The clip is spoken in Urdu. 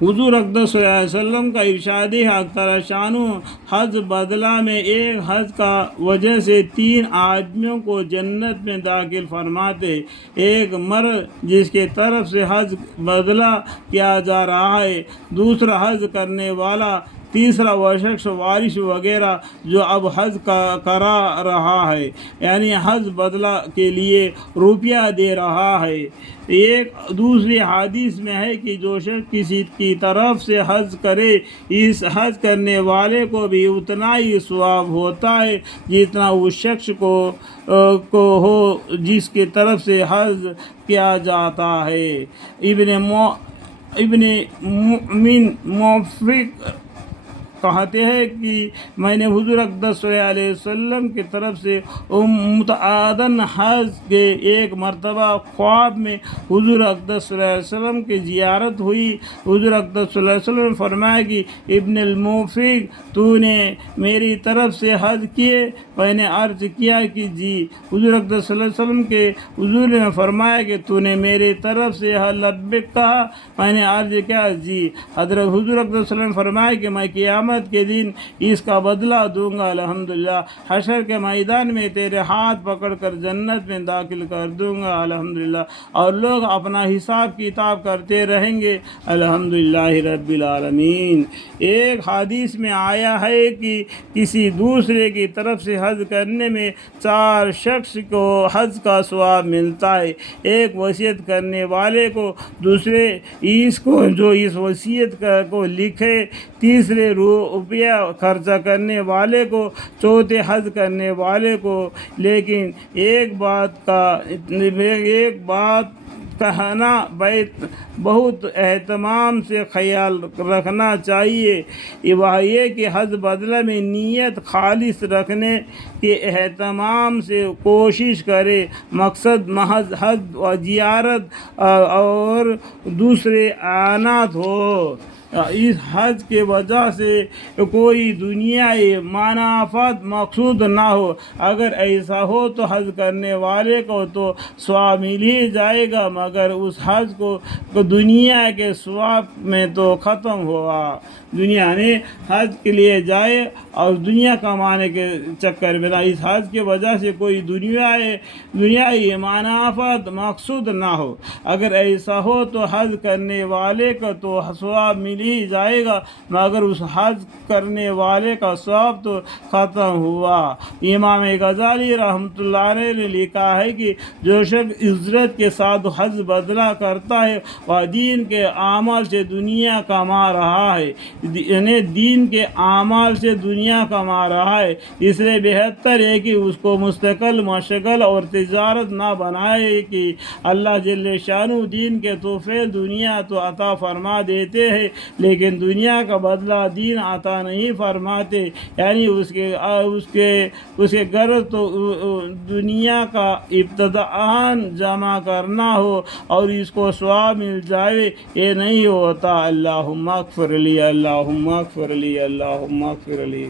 حضور اقدس صلی اللہ علیہ وسلم کا ارشاد ہے حق تعالی شانو حج بدلہ میں ایک حج کا وجہ سے 3 آدمیوں کو جنت میں داخل فرماتے، ایک مرد جس کے طرف سے حج بدلہ کیا جا رہا ہے، دوسرا حج کرنے والا، تیسرا وہ شخص وارث وغیرہ جو اب حج کرا رہا ہے، یعنی حج بدلہ کے لیے روپیہ دے رہا ہے۔ ایک دوسری حدیث میں ہے کہ جو شخص کسی کی طرف سے حج کرے، اس حج کرنے والے کو بھی اتنا ہی ثواب ہوتا ہے جتنا اس شخص کو ہو جس کی طرف سے حج کیا جاتا ہے۔ ابن مؤمن موفق کہتے ہیں کہ میں نے حضور اقدس صلی اللہ علیہ وسلم کی طرف سے متعدد حج کے ایک مرتبہ خواب میں حضور اقدس صلی اللہ علیہ وسلم کی زیارت ہوئی۔ حضور اقدس صلی اللہ علیہ وسلم نے فرمایا کہ ابن الموفق تو نے میری طرف سے حج کیے؟ میں نے عرض کیا کہ جی۔ حضور اقدس صلی اللہ علیہ وسلم کے حضور نے فرمایا کہ تو نے میری طرف سے لبیک کہا؟ میں نے عرض کیا جی۔ حضرت حضور اقدس صلی اللہ علیہ وسلم نے فرمایا کہ میں قیامت کے دن اس کا بدلہ دوں گا، الحمدللہ۔ حشر کے میدان میں تیرے ہاتھ پکڑ کر جنت میں داخل کر دوں گا، الحمدللہ، اور لوگ اپنا حساب کتاب کرتے رہیں گے، الحمدللہ رب العالمین۔ ایک حدیث میں آیا ہے کہ کسی دوسرے کی طرف سے حج کرنے میں 4 شخص کو حج کا ثواب ملتا ہے، ایک وصیت کرنے والے کو، دوسرے جو اس وصیت کو لکھے، تیسرے روپیہ خرچہ کرنے والے کو، چوتھے حج کرنے والے کو۔ لیکن ایک بات کہنا بہت اہتمام سے خیال رکھنا چاہیے، وہ یہ کہ حج بدلہ میں نیت خالص رکھنے کے اہتمام سے کوشش کرے، مقصد محض حج و زیارت اور دوسرے اعانات ہو۔ اس حج کے وجہ سے کوئی دنیائی منافعت مقصود نہ ہو۔ اگر ایسا ہو تو حج کرنے والے کو تو ثواب مل ہی جائے گا، مگر اس حج کو دنیا کے ثواب میں تو ختم ہوا۔ دنیا نے حج کے لیے جائے اور دنیا کمانے کے چکر میں، اس حج کی وجہ سے کوئی دنیائی منافعت مقصود نہ ہو۔ اگر ایسا ہو تو حج کرنے والے کا تو ثواب مل ہی جائے گا، مگر اس حج کرنے والے کا ثواب تو ختم ہوا۔ امام غزالی رحمۃ اللہ علیہ نے لکھا ہے کہ جو شخص عزت کے ساتھ حج بدلہ کرتا ہے وہ دین کے اعمال سے دنیا کما رہا ہے، یعنی دین کے اعمال سے دنیا کما رہا ہے۔ اس لیے بہتر ہے کہ اس کو مستقل مشغل اور تجارت نہ بنائے کہ اللہ جل شانہ دین کے تحفے دنیا تو عطا فرما دیتے ہیں، لیکن دنیا کا بدلہ دین عطا نہیں فرماتے، یعنی اس کے غرض تو دنیا کا ابتداءً جمع کرنا ہو اور اس کو ثواب مل جائے، یہ نہیں ہوتا۔ اللہم اغفر لی، اللہم اغفر لی، اللہم اغفر لی۔